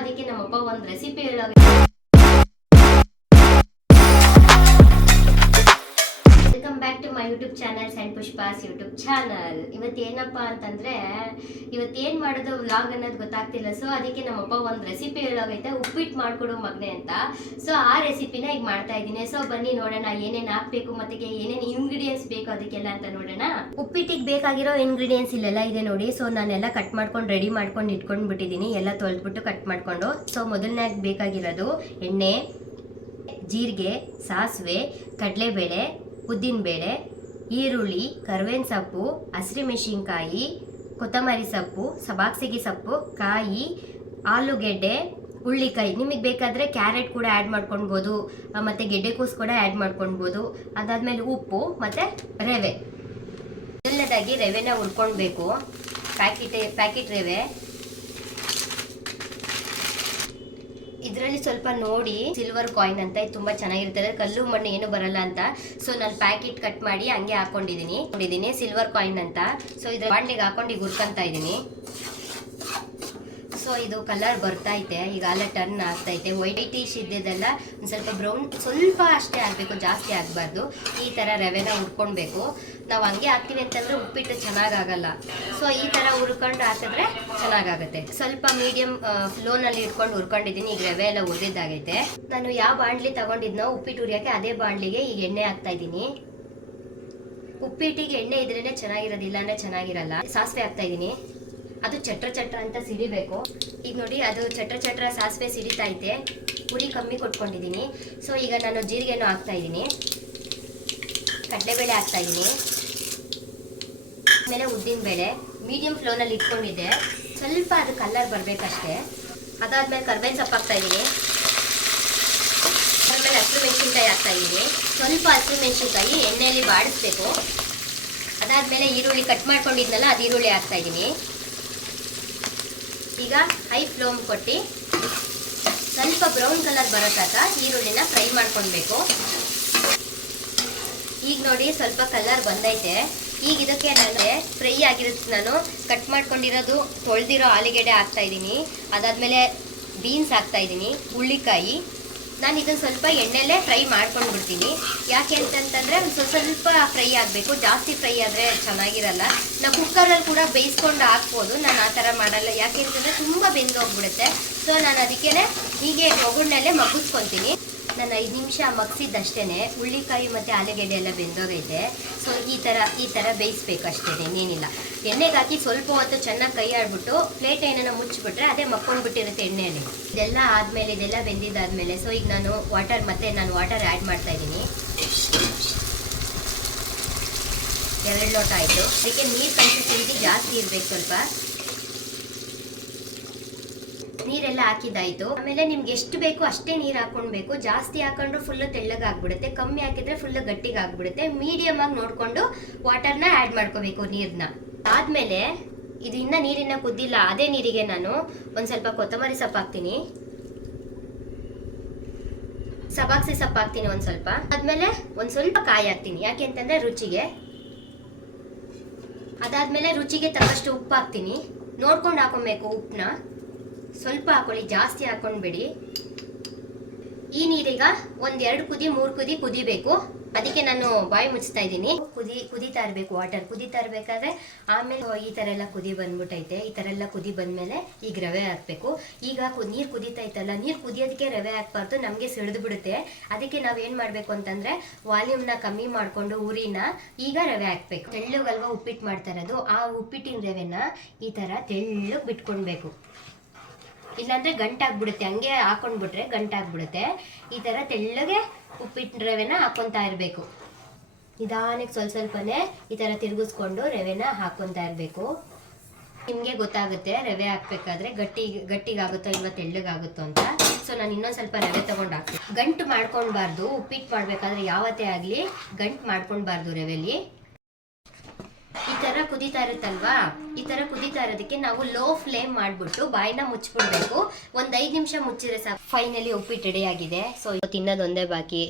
ಅದಕ್ಕೆ ನಮ್ಮಪ್ಪ ಒಂದು ರೆಸಿಪಿ ಹೇಳೋ. Welcome back to my YouTube channel Saint Pushpa's YouTube channel. ಇವತ್ತೇನಪ್ಪ ಅಂತಂದ್ರೆ ಇವತ್ತೇನು ಮಾಡೋದು ವ್ಲಾಗ್ ಅನ್ನೋದು ಗೊತ್ತಾಗ್ತಿಲ್ಲ. ಸೊ ಅದಕ್ಕೆ ನಮ್ಮಪ್ಪ ಒಂದು ರೆಸಿಪಿ ಹೇಳೋಗೈತೆ, ಉಪ್ಪಿಟ್ಟು ಮಾಡ್ಕೊಡು ಮಗನೆ ಅಂತ. ಸೊ ಆ ರೆಸಿಪಿನ ಈಗ ಮಾಡ್ತಾ ಇದ್ದೀನಿ. ಸೊ ಬನ್ನಿ ನೋಡೋಣ ಏನೇನು ಹಾಕ್ಬೇಕು ಮತ್ತೆ ಏನೇನು ಇಂಗ್ರೀಡಿಯೆಂಟ್ಸ್ ಬೇಕು ಅದಕ್ಕೆಲ್ಲ ಅಂತ ನೋಡೋಣ. ಉಪ್ಪಿಟ್ಟಿಗೆ ಬೇಕಾಗಿರೋ ಇಂಗ್ರೀಡಿಯೆಂಟ್ಸ್ ಇಲ್ಲೆಲ್ಲ ಇದೆ ನೋಡಿ. ಸೊ ನಾನೆಲ್ಲ ಕಟ್ ಮಾಡ್ಕೊಂಡು ರೆಡಿ ಮಾಡ್ಕೊಂಡು ಇಟ್ಕೊಂಡು ಬಿಟ್ಟಿದ್ದೀನಿ, ಎಲ್ಲ ತೊಳೆದ್ಬಿಟ್ಟು ಕಟ್ ಮಾಡಿಕೊಂಡು. ಸೊ ಮೊದಲನೇಗೆ ಬೇಕಾಗಿರೋದು ಎಣ್ಣೆ, ಜೀರಿಗೆ, ಸಾಸಿವೆ, ಕಡಲೆಬೇಳೆ, ಉದ್ದಿನಬೇಳೆ, ಈರುಳ್ಳಿ, ಕರಿಬೇವಿನ ಸೊಪ್ಪು, ಹಸಿಮೆಣಸಿನ್ಕಾಯಿ, ಕೊತ್ತಂಬರಿ ಸೊಪ್ಪು, ಸಬಾಕ್ಸಿಗೆ ಸೊಪ್ಪು, ಕಾಯಿ, ಆಲೂಗೆಡ್ಡೆ, ಹುಳ್ಳಿಕಾಯಿ. ನಿಮಗೆ ಬೇಕಾದರೆ ಕ್ಯಾರೆಟ್ ಕೂಡ ಆ್ಯಡ್ ಮಾಡ್ಕೊಳ್ಬೋದು, ಮತ್ತು ಗೆಡ್ಡೆಕೋಸು ಕೂಡ ಆ್ಯಡ್ ಮಾಡ್ಕೊಳ್ಬೋದು. ಅದಾದಮೇಲೆ ಉಪ್ಪು ಮತ್ತು ರವೆ. ಮೊದಲನೇದಾಗಿ ರವೆನ ಹುರ್ಕೊಳ್ಬೇಕು. ಪ್ಯಾಕೆಟ್ ರವೆ. ಇದರಲ್ಲಿ ಸ್ವಲ್ಪ ನೋಡಿ ಸಿಲ್ವರ್ ಕಾಯಿನ್ ಅಂತ, ಇದು ತುಂಬ ಚೆನ್ನಾಗಿರ್ತದೆ, ಕಲ್ಲು ಮಣ್ಣು ಏನು ಬರಲ್ಲ ಅಂತ. ಸೊ ನಾನು ಪ್ಯಾಕೆಟ್ ಕಟ್ ಮಾಡಿ ಹಂಗೆ ಹಾಕೊಂಡಿದ್ದೀನಿ ಸಿಲ್ವರ್ ಕಾಯಿನ್ ಅಂತ. ಸೊ ಇದ್ರ ಬಾಂಡ್ಲಿಗೆ ಹಾಕೊಂಡು ಈಗ ಹುರ್ಕೊಂತ ಇದ್ದೀನಿ. ಸೊ ಇದು ಕಲರ್ ಬರ್ತೈತೆ, ಈಗ ಅಲ್ಲ ಟರ್ನ್ ಆಗ್ತೈತೆ. ವೈಟಿಶ್ ಇದ್ದಿದ್ದೆಲ್ಲ ಒಂದು ಸ್ವಲ್ಪ ಬ್ರೌನ್ ಸ್ವಲ್ಪ ಅಷ್ಟೇ ಆಗಬೇಕು, ಜಾಸ್ತಿ ಆಗಬಾರ್ದು. ಈ ಥರ ರವೆನ ಹುರ್ಕೊಳ್ಬೇಕು. ನಾವು ಹಂಗೆ ಹಾಕ್ತೀವಿ ಅಂತಂದರೆ ಉಪ್ಪಿಟ್ಟು ಚೆನ್ನಾಗಾಗಲ್ಲ. ಸೊ ಈ ಥರ ಹುರ್ಕೊಂಡು ಹಾಕಿದ್ರೆ ಚೆನ್ನಾಗಾಗುತ್ತೆ. ಸ್ವಲ್ಪ ಮೀಡಿಯಮ್ ಫ್ಲೋನಲ್ಲಿ ಇಟ್ಕೊಂಡು ಹುರ್ಕೊಂಡಿದ್ದೀನಿ. ಈಗ ರವೆ ಎಲ್ಲ ಹುರಿದಾಗೈತೆ. ನಾನು ಯಾವ ಬಾಂಡ್ಲಿ ತಗೊಂಡಿದ್ನೋ ಉಪ್ಪಿಟ್ಟು ಹುರಿಯೋಕ್ಕೆ ಅದೇ ಬಾಂಡ್ಲಿಗೆ ಈಗ ಎಣ್ಣೆ ಹಾಕ್ತಾ ಇದ್ದೀನಿ. ಉಪ್ಪಿಟ್ಟಿಗೆ ಎಣ್ಣೆ ಇದ್ರೇ ಚೆನ್ನಾಗಿರೋದಿಲ್ಲ ಅಂದರೆ ಚೆನ್ನಾಗಿರಲ್ಲ. ಸಾಸಿವೆ ಹಾಕ್ತಾ ಇದ್ದೀನಿ. ಅದು ಚಟ್ರ ಚಟ್ರ ಅಂತ ಸಿಡಿಬೇಕು. ಈಗ ನೋಡಿ ಅದು ಚಟ್ರ ಚಟ್ರ ಸಾಸಿವೆ ಸಿಡಿತಾ ಐತೆ. ಉರಿ ಕಮ್ಮಿ ಕೊಟ್ಕೊಂಡಿದ್ದೀನಿ. ಸೊ ಈಗ ನಾನು ಜೀರಿಗೆನೂ ಹಾಕ್ತಾ ಇದ್ದೀನಿ, ಕಡಲೆಬೇಳೆ ಹಾಕ್ತಾ ಇದ್ದೀನಿ, ಆಮೇಲೆ ಉದ್ದಿನಬೇಳೆ ಮೀಡಿಯಂ ಫ್ಲೋನಲ್ಲಿ ಇಟ್ಕೊಂಡಿದ್ದೆ. ಸ್ವಲ್ಪ ಅದು ಕಲರ್ ಬರಬೇಕಷ್ಟೇ. ಅದಾದ್ಮೇಲೆ ಕರಿಬೇವಿನ ಸೊಪ್ಪು ಹಾಕ್ತಾ ಇದ್ದೀನಿ. ಆಮೇಲೆ ಹಸಿಮೆಣಸಿನ್ಕಾಯಿ ಹಾಕ್ತಾ ಇದ್ದೀನಿ. ಸ್ವಲ್ಪ ಹಸಿಮೆಣಸಿನ್ಕಾಯಿ ಎಣ್ಣೆಯಲ್ಲಿ ಬಾಡಿಸ್ಬೇಕು. ಅದಾದ್ಮೇಲೆ ಈರುಳ್ಳಿ ಕಟ್ ಮಾಡ್ಕೊಂಡಿದ್ನಲ್ಲ ಅದು ಈರುಳ್ಳಿ ಹಾಕ್ತಾ ಇದ್ದೀನಿ. ಈಗ ಹೈ ಫ್ಲೇಮ್ ಕೊಟ್ಟು ಸ್ವಲ್ಪ ಬ್ರೌನ್ ಕಲರ್ ಬರೋ ತನಕ ಈರುಳ್ಳಿನ ಫ್ರೈ ಮಾಡ್ಕೊಳ್ಬೇಕು. ಈಗ ನೋಡಿ ಸ್ವಲ್ಪ ಕಲರ್ ಬಂದೈತೆ. ಈಗ ಇದಕ್ಕೆ ನಾನು ಫ್ರೈ ಆಗಿರುತ್ತೆ, ನಾನು ಕಟ್ ಮಾಡ್ಕೊಂಡಿರೋದು ತೊಳೆದಿರೋ ಆಲೂಗೆಡ್ಡೆ ಹಾಕ್ತಾ ಇದ್ದೀನಿ. ಅದಾದಮೇಲೆ ಬೀನ್ಸ್ ಹಾಕ್ತಾ ಇದ್ದೀನಿ, ಹುಳ್ಳಿಕಾಯಿ. ನಾನು ಇದನ್ನು ಸ್ವಲ್ಪ ಎಣ್ಣೆಲ್ಲೇ ಫ್ರೈ ಮಾಡ್ಕೊಂಡು ಬಿಡ್ತೀನಿ. ಯಾಕೆ ಅಂತಂತಂದರೆ ಸ್ವಲ್ಪ ಫ್ರೈ ಆಗಬೇಕು, ಜಾಸ್ತಿ ಫ್ರೈ ಆದರೆ ಚೆನ್ನಾಗಿರಲ್ಲ. ನಾವು ಕುಕ್ಕರಲ್ಲಿ ಕೂಡ ಬೇಯಿಸ್ಕೊಂಡು ಹಾಕ್ಬೋದು, ನಾನು ಆ ಥರ ಮಾಡಲ್ಲ. ಯಾಕೆ ಅಂತಂದರೆ ತುಂಬ ಬೆಂದೋಗ್ಬಿಡುತ್ತೆ. ಸೊ ನಾನು ಅದಕ್ಕೇ ಹೀಗೆ ಒಗ್ಗರಣೆಲ್ಲೇ ಮಗ್ಗಿಸ್ಕೊತೀನಿ. ನಾನು 5 ನಿಮಿಷ ಮಗ್ಸಿದ್ದಷ್ಟೇ. ಹುಳ್ಳಿಕಾಯಿ ಮತ್ತು ಆಲೂಗೆಡ್ಡೆ ಎಲ್ಲ ಬೆಂದೋಗೈತೆ. ಸೊ ಈ ಥರ ಬೇಯಿಸ್ಬೇಕು ಅಷ್ಟೇ, ಇನ್ನೇನಿಲ್ಲ. ಎಣ್ಣೆಗೆ ಹಾಕಿ ಸ್ವಲ್ಪ ಹೊತ್ತು ಚೆನ್ನಾಗಿ ಕೈ ಆಡ್ಬಿಟ್ಟು ಪ್ಲೇಟ್ ಏನಾರ ಮುಚ್ಚಿಬಿಟ್ರೆ ಅದೇ ಮಕ್ಕೊಂಡ್ಬಿಟ್ಟಿರುತ್ತೆ ಎಣ್ಣೆಯಲ್ಲಿ. ಇದೆಲ್ಲ ಆದಮೇಲೆ ಇದೆಲ್ಲ ಬೆಂದಿದ್ದಾದಮೇಲೆ ಸೊ ಈಗ ನಾನು ವಾಟರ್ ಆ್ಯಡ್ ಮಾಡ್ತಾ ಇದ್ದೀನಿ. 2 ಲೋಟ ಆಯಿತು. ಅದಕ್ಕೆ ನೀರು ಕನ್ಸಿಸ್ಟೆನ್ಸಿ ಜಾಸ್ತಿ ಇರಬೇಕು. ಸ್ವಲ್ಪ ನೀರೆಲ್ಲ ಹಾಕಿದ್ದಾಯಿತು. ಆಮೇಲೆ ನಿಮ್ಗೆ ಎಷ್ಟು ಬೇಕು ಅಷ್ಟೇ ನೀರು ಹಾಕ್ಕೊಳ್ಬೇಕು. ಜಾಸ್ತಿ ಹಾಕೊಂಡ್ರು ಫುಲ್ಲು ತೆಳ್ಳಗಾಗ್ಬಿಡುತ್ತೆ, ಕಮ್ಮಿ ಹಾಕಿದ್ರೆ ಫುಲ್ಲು ಗಟ್ಟಿಗಾಗ್ಬಿಡುತ್ತೆ. ಮೀಡಿಯಮ್ ಆಗಿ ನೋಡಿಕೊಂಡು ವಾಟರ್ನ ಆ್ಯಡ್ ಮಾಡ್ಕೋಬೇಕು ನೀರನ್ನ. ಆದಮೇಲೆ ಇದು ಇನ್ನೂ ನೀರಿನ ಕುದ್ದಿಲ್ಲ, ಅದೇ ನೀರಿಗೆ ನಾನು ಒಂದು ಸ್ವಲ್ಪ ಕೊತ್ತಂಬರಿ ಸೊಪ್ಪು ಹಾಕ್ತೀನಿ, ಸಬಾಕ್ಸಿ ಸೊಪ್ಪು ಹಾಕ್ತೀನಿ ಒಂದು ಸ್ವಲ್ಪ. ಆದಮೇಲೆ ಒಂದು ಸ್ವಲ್ಪ ಕಾಯಿ ಹಾಕ್ತೀನಿ, ಯಾಕೆ ಅಂತಂದರೆ ರುಚಿಗೆ. ಅದಾದಮೇಲೆ ರುಚಿಗೆ ತಕ್ಕಷ್ಟು ಉಪ್ಪು ಹಾಕ್ತೀನಿ. ನೋಡ್ಕೊಂಡು ಹಾಕೊಬೇಕು ಉಪ್ಪನ್ನ, ಸ್ವಲ್ಪ ಹಾಕೊಳ್ಳಿ, ಜಾಸ್ತಿ ಹಾಕೊಂಡ್ಬೇಡಿ. ಈ ನೀರೀಗ 1-2 ಕುದಿ 3 ಕುದಿ ಕುದಿಬೇಕು. ಅದಕ್ಕೆ ನಾನು ಬಾಯಿ ಮುಚ್ತಾ ಇದ್ದೀನಿ. ಕುದೀತಾ ಇರಬೇಕು, ವಾಟರ್ ಕುದೀತಾ ಇರಬೇಕಾದ್ರೆ. ಆಮೇಲೆ ಈ ಥರ ಎಲ್ಲ ಕುದಿ ಬಂದ್ಬಿಟ್ಟೈತೆ. ಈ ಥರ ಎಲ್ಲ ಕುದಿ ಬಂದಮೇಲೆ ಈಗ ರವೆ ಹಾಕಬೇಕು. ಈಗ ನೀರು ಕುದೀತಾ ಇತ್ತಲ್ಲ, ನೀರು ಕುದಿಯೋದಕ್ಕೆ ರವೆ ಹಾಕ್ಬಾರ್ದು, ನಮಗೆ ಸಿಡಿದು ಬಿಡುತ್ತೆ. ಅದಕ್ಕೆ ನಾವೇನು ಮಾಡಬೇಕು ಅಂತಂದರೆ ವಾಲ್ಯೂಮ್ನ ಕಮ್ಮಿ ಮಾಡಿಕೊಂಡು ಉರಿನ ಈಗ ರವೆ ಹಾಕಬೇಕು. ತೆಳ್ಳಗಲ್ವ ಉಪ್ಪಿಟ್ಟು ಮಾಡ್ತಾ ಇರೋದು, ಆ ಉಪ್ಪಿಟ್ಟಿನ ರವೆನ ಈ ಥರ ತೆಳ್ಳಗೆ ಬಿಟ್ಕೊಳ್ಬೇಕು. ಇಲ್ಲಾಂದರೆ ಗಂಟಾಗ್ಬಿಡುತ್ತೆ, ಹಂಗೆ ಹಾಕೊಂಡ್ಬಿಟ್ರೆ ಗಂಟಾಗ್ಬಿಡುತ್ತೆ. ಈ ಥರ ತೆಳ್ಳಗೆ ಉಪ್ಪಿಟ್ಟು ರವೆನ ಹಾಕ್ಕೊತಾ ಇರಬೇಕು. ನಿಧಾನಕ್ಕೆ ಸ್ವಲ್ಪನೇ ಈ ಥರ ತಿರುಗಿಸ್ಕೊಂಡು ರವೆನ ಹಾಕ್ಕೊತಾ ಇರಬೇಕು. ನಿಮಗೆ ಗೊತ್ತಾಗುತ್ತೆ ರವೆ ಹಾಕ್ಬೇಕಾದ್ರೆ ಗಟ್ಟಿಗಾಗುತ್ತೋ ಇಲ್ವ ತೆಳ್ಳಗಾಗುತ್ತೋ ಅಂತ. ಸೊ ನಾನು ಇನ್ನೊಂದು ಸ್ವಲ್ಪ ರವೆ ತೊಗೊಂಡು ಹಾಕ್ತೀನಿ. ಗಂಟು ಮಾಡ್ಕೊಳ್ಬಾರ್ದು, ಉಪ್ಪಿಟ್ಟು ಮಾಡಬೇಕಾದ್ರೆ ಯಾವತ್ತೇ ಆಗಲಿ ಗಂಟು ಮಾಡ್ಕೊಳ್ಬಾರ್ದು ರವೆಲಿ. ಈ ಥರ ಕುದೀತಾ ಇರುತ್ತಲ್ವಾ, ಈ ಥರ ಕುದೀತಾ ಇರೋದಕ್ಕೆ ನಾವು ಲೋ ಫ್ಲೇಮ್ ಮಾಡಿಬಿಟ್ಟು ಬಾಯಿನ ಮುಚ್ಚಿಬಿಡ್ಬೇಕು. ಒಂದು 5 ನಿಮಿಷ ಮುಚ್ಚಿದ್ರೆ ಸಾಕು. ಫೈನಲಿ ಉಪ್ಪಿಟ್ಟು ರೆಡಿ ಆಗಿದೆ. ಸೊ ತಿನ್ನೋದೊಂದೇ ಬಾಕಿ.